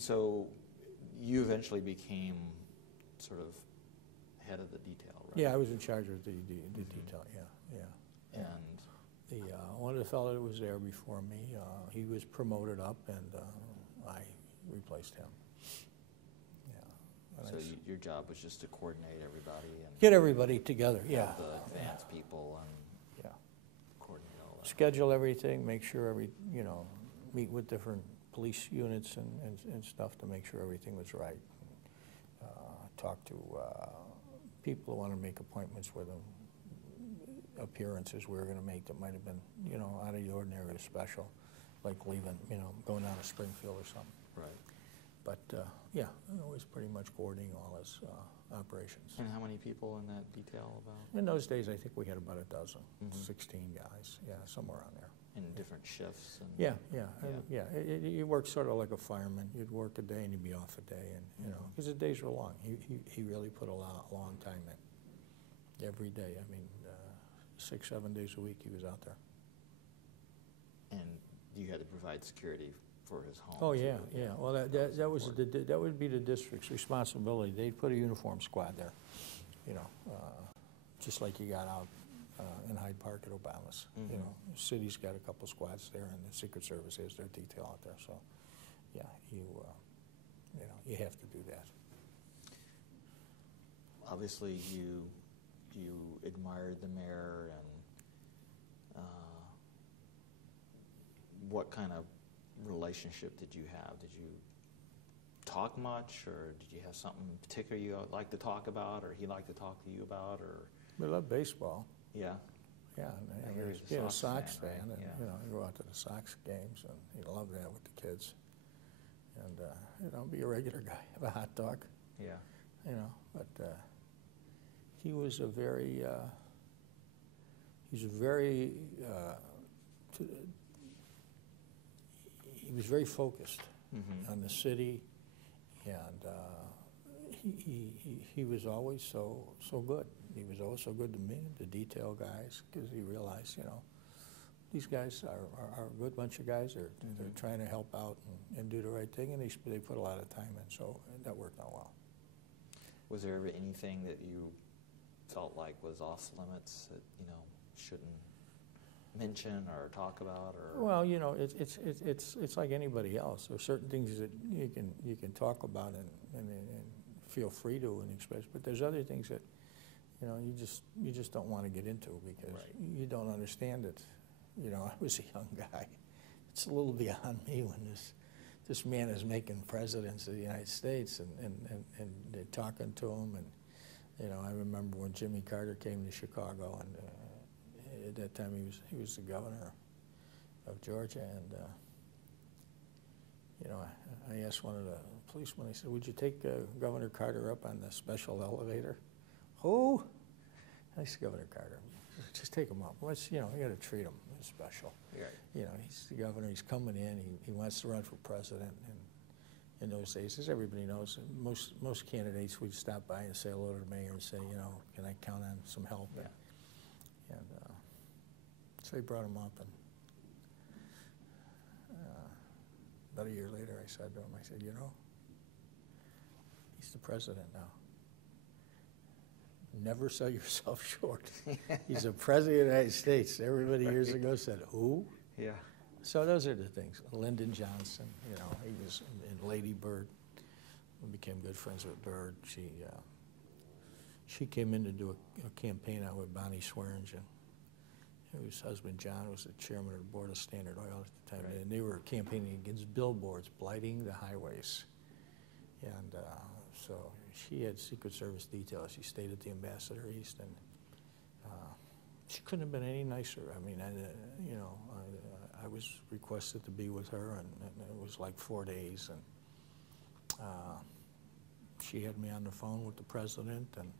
And so you eventually became sort of head of the detail, right? Yeah, I was in charge of the detail, yeah. And one of the fellow that was there before me, he was promoted up, and I replaced him. Yeah. so your job was just to coordinate everybody and Get everybody together, yeah. have the advance people and Yeah. coordinate all that. Schedule everything, make sure meet with different police units and stuff to make sure everything was right. Talk to people who want to make appointments with them, appearances we were going to make that might have been, out of the ordinary or special, like leaving, going down to Springfield or something. Right. But, yeah, it was pretty much coordinating all his operations. And how many people in that detail about? In those days, I think we had about a dozen, 16 guys, yeah, somewhere around there. In different shifts? And Yeah. You worked sort of like a fireman. You'd work a day and you'd be off a day, and because the days were long. He really put a long time in. Every day. I mean, 6, 7 days a week he was out there. And you had to provide security for his home. Oh yeah. Well, that would be the district's responsibility. They'd put a uniform squad there, just like you got out in Hyde Park at Obama's. The city's got a couple squads there, and the Secret Service has their detail out there. So, yeah, you have to do that. Obviously, you admired the mayor, and what kind of relationship did you have? Did you talk much, or did you have something particular you like to talk about, or he liked to talk to you about, or? We love baseball. Yeah. Yeah, I and hear he was a Sox fan, right? and Yeah. you go out to the Sox games, and he loved that with the kids. And be a regular guy, have a hot dog. Yeah. But he was a very, he was very focused on the city, and he was always so good. He was always so good to me, the detail guys, because he realized, these guys are a good bunch of guys. They're trying to help out and do the right thing, and they put a lot of time in, so that worked out well. Was there ever anything that you felt like was off limits that shouldn't mention or talk about, or? Well, it's like anybody else. There are certain things that you can talk about and feel free to and express, but there's other things that you just don't want to get into because you don't understand it. I was a young guy. It's a little beyond me when this man is making presidents of the United States and they're talking to him, and I remember when Jimmy Carter came to Chicago, and at that time he was the governor of Georgia, and I asked one of the policemen. I said, "Would you take Governor Carter up on the special elevator?" "Who?" I said, "Governor Carter. Just take him up. You got to treat him special." Right. He's the governor. He's coming in. He wants to run for president. And in those days, as everybody knows, most candidates would stop by and say hello to the mayor and say, "Can I count on some help?" Yeah. And so he brought him up, and about a year later, I said to him, he's the president now. Never sell yourself short. He's the president of the United States. Everybody years ago said, "Who?" Yeah. So those are the things. Lyndon Johnson, he was in Lady Bird. We became good friends with Bird. She came in to do a campaign out with Bonnie Swearingen. His husband John was the chairman of the board of Standard Oil at the time, and they were campaigning against billboards blighting the highways. And so she had Secret Service details. She stayed at the Ambassador East, and she couldn't have been any nicer. I mean, I was requested to be with her, and it was like 4 days, and she had me on the phone with the president, and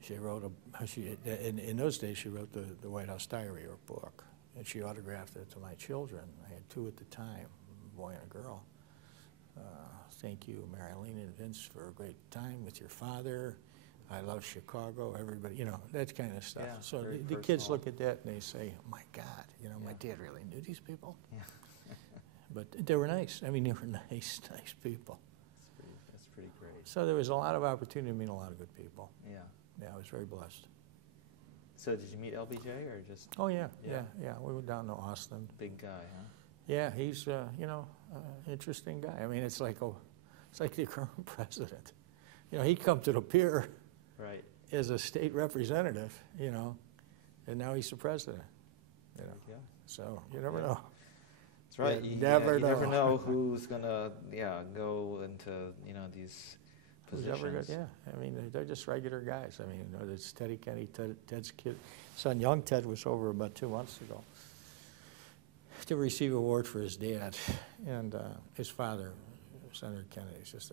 she wrote in those days she wrote the White House Diary, or book, and she autographed it to my children. I had 2 at the time, a boy and a girl. Thank you, Marilyn and Vince, for a great time with your father. I love Chicago. Everybody, that kind of stuff. Yeah, so the kids look at that and they say, "Oh my God, my dad really knew these people." Yeah. but they were nice. I mean, they were nice people. That's pretty great. So there was a lot of opportunity to meet a lot of good people. Yeah. Yeah, I was very blessed. So did you meet LBJ or just? Oh, yeah. Yeah. We went down to Austin. Big guy, huh? Yeah, he's, interesting guy. I mean, it's like the current president. You know, he come to the pier Right. as a state representative, and now he's the president, There you go. So you never know. That's right. You You never never know. know who's gonna go into these Who's positions. ever good? Yeah, I mean, they're just regular guys. I mean, it's Teddy Kenny, Ted's kid. Son, young Ted, was over about 2 months ago to receive an award for his dad, and his father, Senator Kennedy, is just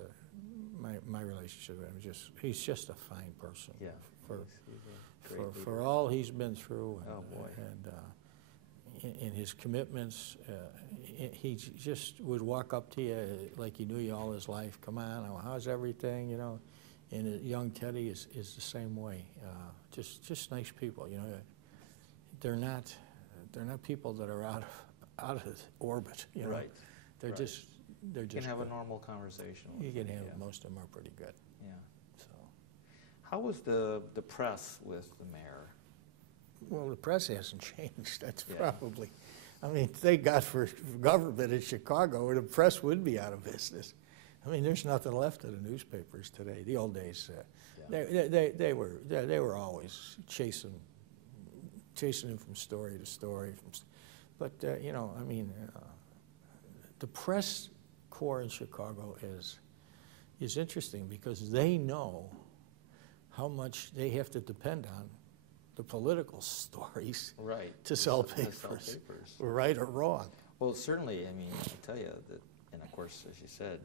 my relationship with him. He's just a fine person. Yeah. For He's a great leader. for all he's been through. And, Oh, boy. And in his commitments, he just would walk up to you like he knew you all his life. Come on, how's everything? And young Teddy is the same way. Just nice people. They're not people that are out of orbit. Right. They're Right. just You can have good. a normal conversation with You can them, have yeah. most of them are pretty good. Yeah. So. How was the press with the mayor? Well, the press hasn't changed. That's Yeah. probably, I mean, thank God for government in Chicago, or the press would be out of business. I mean, there's nothing left of the newspapers today. The old days, they were always chasing him from story to story. But I mean, the press corps in Chicago is interesting because they know how much they have to depend on the political stories Right. to sell To sell papers, papers. right or wrong. Well, certainly, I mean, I tell you that, and of course, as you said,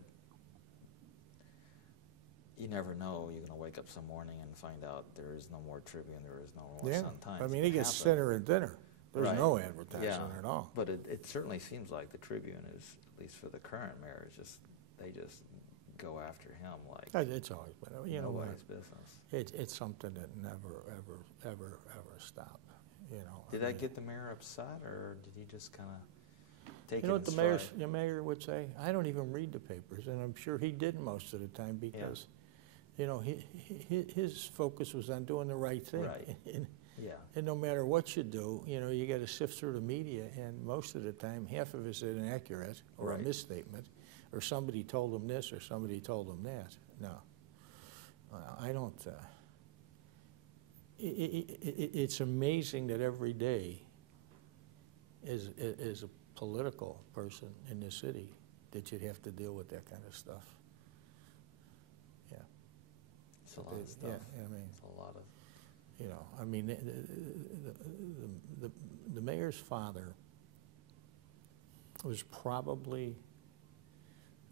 you never know. You're going to wake up some morning and find out there is no more Tribune, there is no more Yeah, Sun-Times. I mean, it gets happen. thinner and thinner. There's Right. no advertising Yeah. at all. But it certainly seems like the Tribune is, at least for the current mayor, they just go after him like It's always been, what? nobody's business. It's something that never, ever stop. Did that get the mayor upset, or did he just kind of take You know it what in the stride? mayor would say? I don't even read the papers, and I'm sure he did most of the time because, his focus was on doing the right thing. Right. Yeah. And no matter what you do, you got to sift through the media, and most of the time, half of it's inaccurate or Right. a misstatement, or somebody told them this or somebody told them that. No, I don't. It's amazing that every day, as a political person in the city, that you'd have to deal with that kind of stuff. Yeah. It's a lot of stuff. Yeah, I mean. It's a lot of. I mean, the mayor's father was probably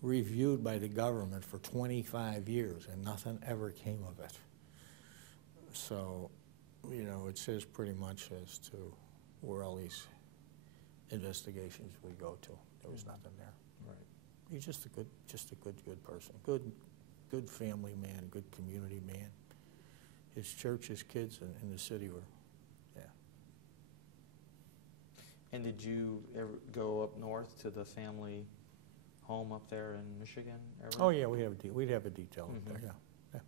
reviewed by the government for 25 years, and nothing ever came of it. So, it says pretty much as to where all these investigations would go to. There was nothing there. Right. He's just a good person. Good family man, good community man. His church, his kids, and the city were, yeah. And did you ever go up north to the family home up there in Michigan ever? Oh yeah, we'd have a detail up there. Mhm. Yeah.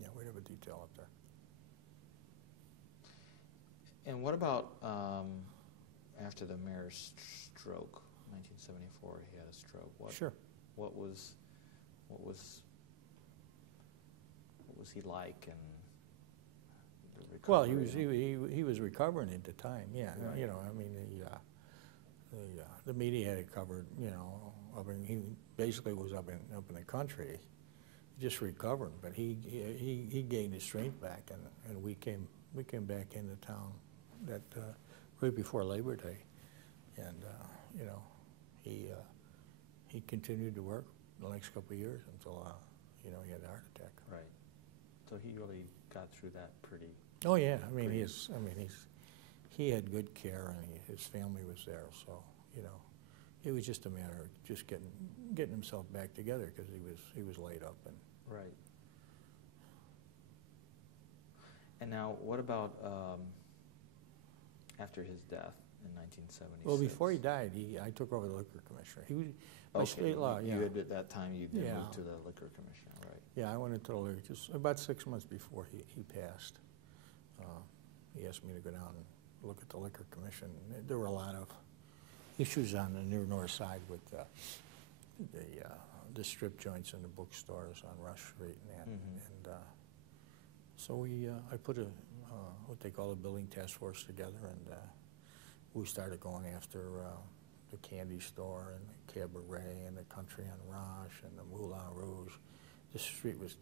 Yeah, we'd have a detail up there. And what about after the mayor's stroke, 1974? He had a stroke. Sure. What was he like? And the Well, recovery? he was recovering at the time. Yeah, Right. I mean the media had it covered. He basically was up in the country, just recovering. But he gained his strength back, and we came back into town that right before Labor Day, and he continued to work the next couple of years until he had a heart attack. Right. So he really got through that pretty. Oh yeah, I mean Great. he had good care, and his family was there. So it was just a matter of just getting himself back together because he was laid up and. Right. And now, what about after his death? in 1976. Well, before he died, I took over the liquor commissioner. He was, by state law, you had at that time you did move to the liquor commissioner, right? Yeah, I went into the liquor, just about 6 months before he passed. He asked me to go down and look at the liquor commission. There were a lot of issues on the near north side with the strip joints and the bookstores on Rush Street and that. And so I put what they call a building task force together, and we started going after the candy store and the cabaret and the Country on Rush and the Moulin Rouge. The street was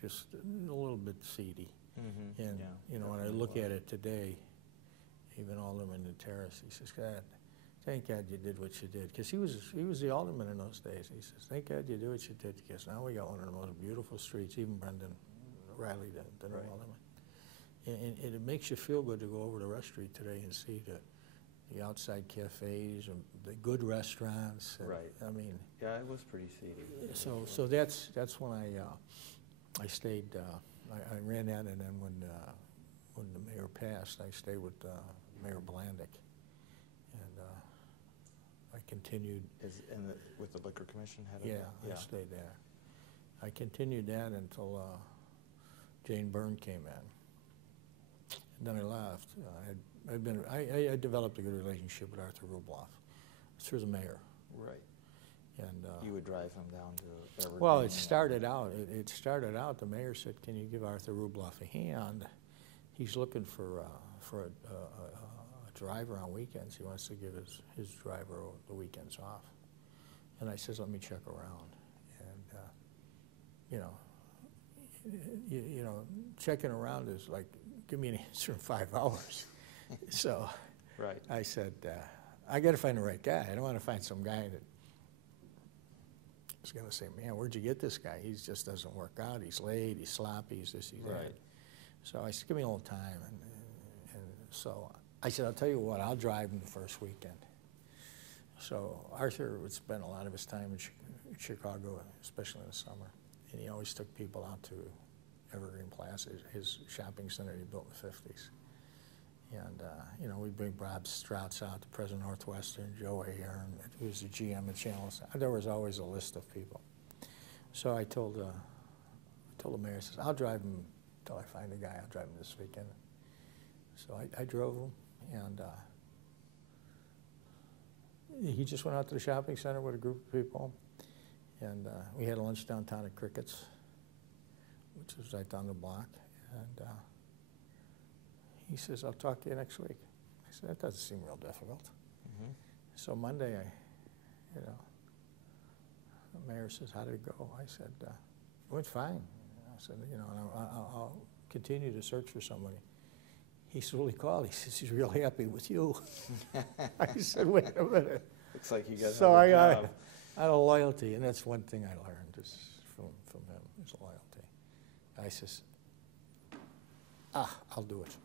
just a little bit seedy. And you know, when I look at it today, even Alderman Terrace, he says, "God, thank God you did what you did," because he was the alderman in those days. He says, "Thank God you did what you did, because now we got one of the most beautiful streets." Even Brendan Riley, the new alderman. And it makes you feel good to go over to Rush Street today and see the outside cafes and the good restaurants. And, right. I mean. Yeah, it was pretty seedy. So that's when I stayed. I ran that, and then when the mayor passed, I stayed with Mayor Blandick, and I continued. With the liquor commission head? Yeah, I stayed there. I continued that until Jane Byrne came in. And then I left. I developed a good relationship with Arthur Rubloff through the mayor. Right. And you would drive him down to Evergreen? Well, it started out. It started out. The mayor said, "Can you give Arthur Rubloff a hand? He's looking for a driver on weekends. He wants to give his driver the weekends off." And I says, "Let me check around." And you know, checking around is like, give me an answer in 5 hours. So right. I said, I got to find the right guy. I don't want to find some guy that is going to say, "Man, where'd you get this guy? He just doesn't work out. He's late, he's sloppy, he's this, he's that." So I said, "Give me a little time." And so I said, "I'll tell you what, I'll drive him the first weekend." So Arthur would spend a lot of his time in Chicago, especially in the summer. And he always took people out to Evergreen Plaza, his shopping center he built in the 50s. And, you know, we'd bring Bob Strouts out, the president of Northwestern, Joe Ahern, who was the GM at Channel. There was always a list of people. So I told the mayor, I says, "I'll drive him until I find a guy. I'll drive him this weekend." So I drove him, and he just went out to the shopping center with a group of people. And we had lunch downtown at Crickett's, which was right down the block. And he says, "I'll talk to you next week." I said, "That doesn't seem real difficult." So Monday, the mayor says, "How did it go?" I said, "It went fine." I said, "You know, and I'll continue to search for somebody." He said, "Well, he called." He says, "He's real happy with you." I said, "Wait a minute." Looks like you got so a job. I had a loyalty, and that's one thing I learned is from him, is loyalty. I says, "I'll do it."